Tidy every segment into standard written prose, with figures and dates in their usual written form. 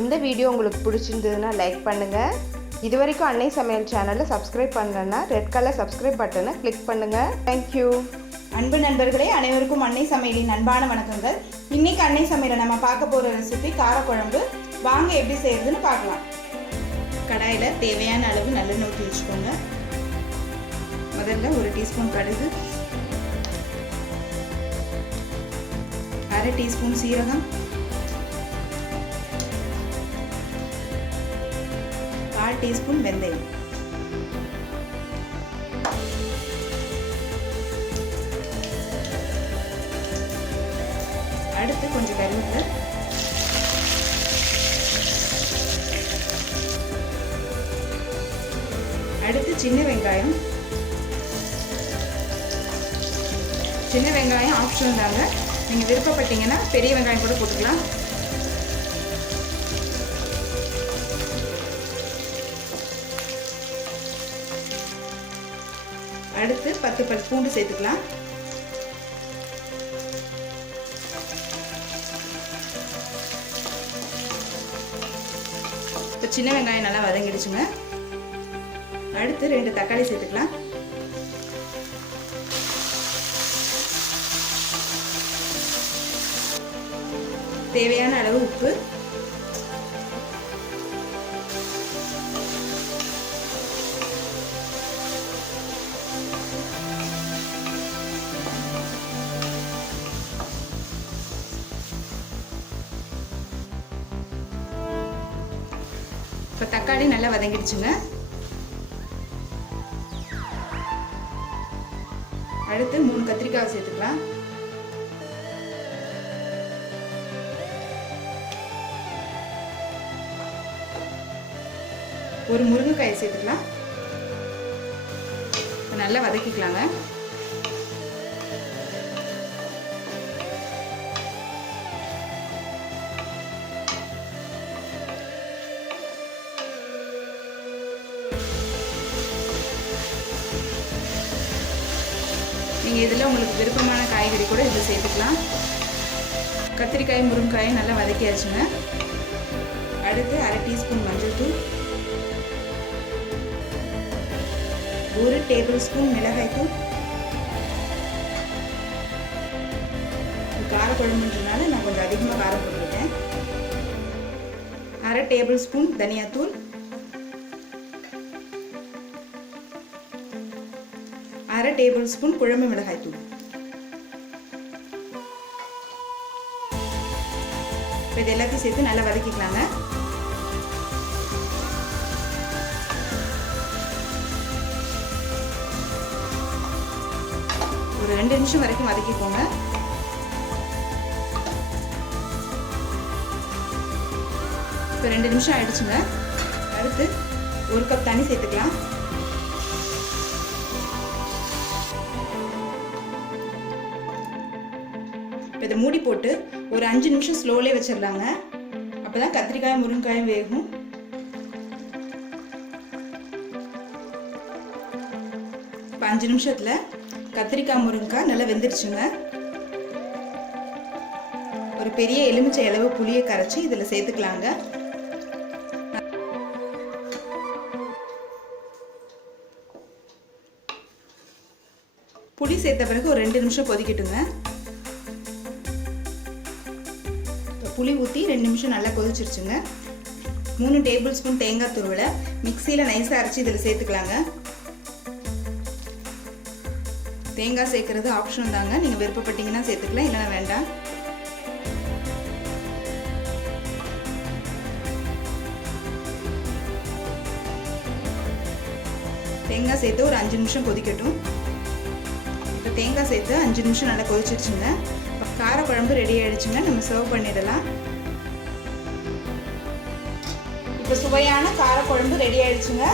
இந்த வீடியோ உங்களுக்கு பிடிச்சிருந்ததுன்னா லைக் பண்ணுங்கள். இது வரைக்கும் அன்னை சமையல் சேனலை சப்ஸ்கிரைப் பண்ணலன்னா ரெட் கலர் சப்ஸ்கிரைப் பட்டனை கிளிக் பண்ணுங்கள். தேங்க்யூ. அன்பு நண்பர்களே, அனைவருக்கும் அன்னை சமையலின் அன்பான வணக்கங்கள். இன்னைக்கு அன்னை சமையலை நம்ம பார்க்க போகிற ரெசிபி காரக்குழம்பு. வாங்க எப்படி செய்யறதுன்னு பார்க்கலாம். கடாயில் தேவையான அளவு நல்லெண்ணெய் ஊற்றி வச்சுக்கோங்க. முதல்ல 1 டீஸ்பூன் கடுகு, 1/2 டீஸ்பூன் சீரகம், 1/4 டீஸ்பூன் வெந்தயம், அடுத்து கொஞ்சம் கருவேப்பிலை, அடுத்து சின்ன வெங்காயம். சின்ன வெங்காயம் ஆப்ஷனல் தாங்க, நீங்கள் விருப்பப்பட்டீங்கன்னா பெரிய வெங்காயம் கூட போட்டுக்கலாம். அடுத்து 10 பல் பூண்டு சேர்த்துக்கலாம். இப்போ சின்ன வெங்காயம் நல்லா வதங்கிடுச்சுங்க. அடுத்து 2 தக்காளி சேர்த்துக்கலாம். தேவையான அளவு உப்பு, இப்போ தக்காளி நல்லா வதங்கிடுச்சுங்க. அடுத்து 3 கத்திரிக்காய் சேர்த்துக்கலாம். ஒரு முருங்கைக்காயை சேர்த்துக்கலாம். நல்லா வதக்கிக்கலாங்க. நீங்கள் இதில் உங்களுக்கு விருப்பமான காய்கறி கூட இதில் சேர்த்துக்கலாம். கத்திரிக்காய் முருங்கைக்காயை நல்லா வதக்கியாச்சுங்க. அடுத்து 1/2 டீஸ்பூன் மஞ்சள் தூள், 1 டேபிள் ஸ்பூன் மிளகாய் தூள். கார குழம்புன்றதுனால நான் கொஞ்சம் அதிகமாக காரம் போட்டுருக்கேன். 1/2 டேபிள் ஸ்பூன் தனியாத்தூள், 1/2 டேபிள் ஸ்பூன் குழம்பு மிளகாய் தூள். இது எல்லாத்தையும் சேர்த்து நல்லா வதக்கிக்கலாங்க. ஒரு 2 நிமிஷம் வரைக்கும் வதக்கிக்கோங்க. இப்போ 2 நிமிஷம் ஆயிடுச்சுங்க. அடுத்து 1 கப் தண்ணி சேர்த்துக்கலாம். இப்போ இதை மூடி போட்டு ஒரு 5 நிமிஷம் ஸ்லோலே வச்சிடலாங்க. அப்போதான் கத்திரிக்காய் முருங்கைக்காயும் வேகும். இப்போ 5 நிமிஷத்தில் கத்திரிக்காய் முருங்கைக்காய் நல்லா வெந்துருச்சுங்க. ஒரு பெரிய எலுமிச்சை அளவு புளியை கரைச்சி இதில் சேர்த்துக்கலாங்க. புளி சேர்த்த பிறகு ஒரு 2 நிமிஷம் கொதிக்கட்டுங்க. புளி ஊற்றி 2 நிமிஷம் நல்லா கொதிச்சிருச்சுங்க. 3 டேபிள் ஸ்பூன் தேங்காய் துருவலை மிக்சியில் நைஸாக அரைச்சி இதில் சேர்த்துக்கலாங்க. தேங்காய் சேர்க்கறது ஆப்ஷன் தாங்க, நீங்கள் விருப்பப்பட்டீங்கன்னா சேர்த்துக்கலாம், இல்லைன்னா வேண்டாம். தேங்காய் சேர்த்து ஒரு 5 நிமிஷம் கொதிக்கட்டும். இப்போ தேங்காய் சேர்த்து 5 நிமிஷம் நல்லா கொதிச்சிருச்சுங்க. காரக்குழம்பு ரெடி ஆயிடுச்சுங்க. நம்ம சர்வ் பண்ணிடலாம். இப்போ சுவையான காரக்குழம்பு ரெடி ஆயிடுச்சுங்க.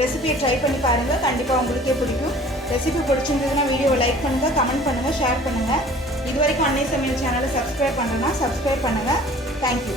ரெசிபியை ட்ரை பண்ணி பாருங்கள், கண்டிப்பாக உங்களுக்கே பிடிக்கும். ரெசிபி பிடிச்சிருந்ததுன்னா வீடியோவை லைக் பண்ணுங்கள், கமெண்ட் பண்ணுங்கள், ஷேர் பண்ணுங்கள். இது வரைக்கும் அன்னை சமையல் சேனலை சப்ஸ்கிரைப் பண்ணுறேன்னா சப்ஸ்கிரைப் பண்ணுங்கள். தேங்க்யூ.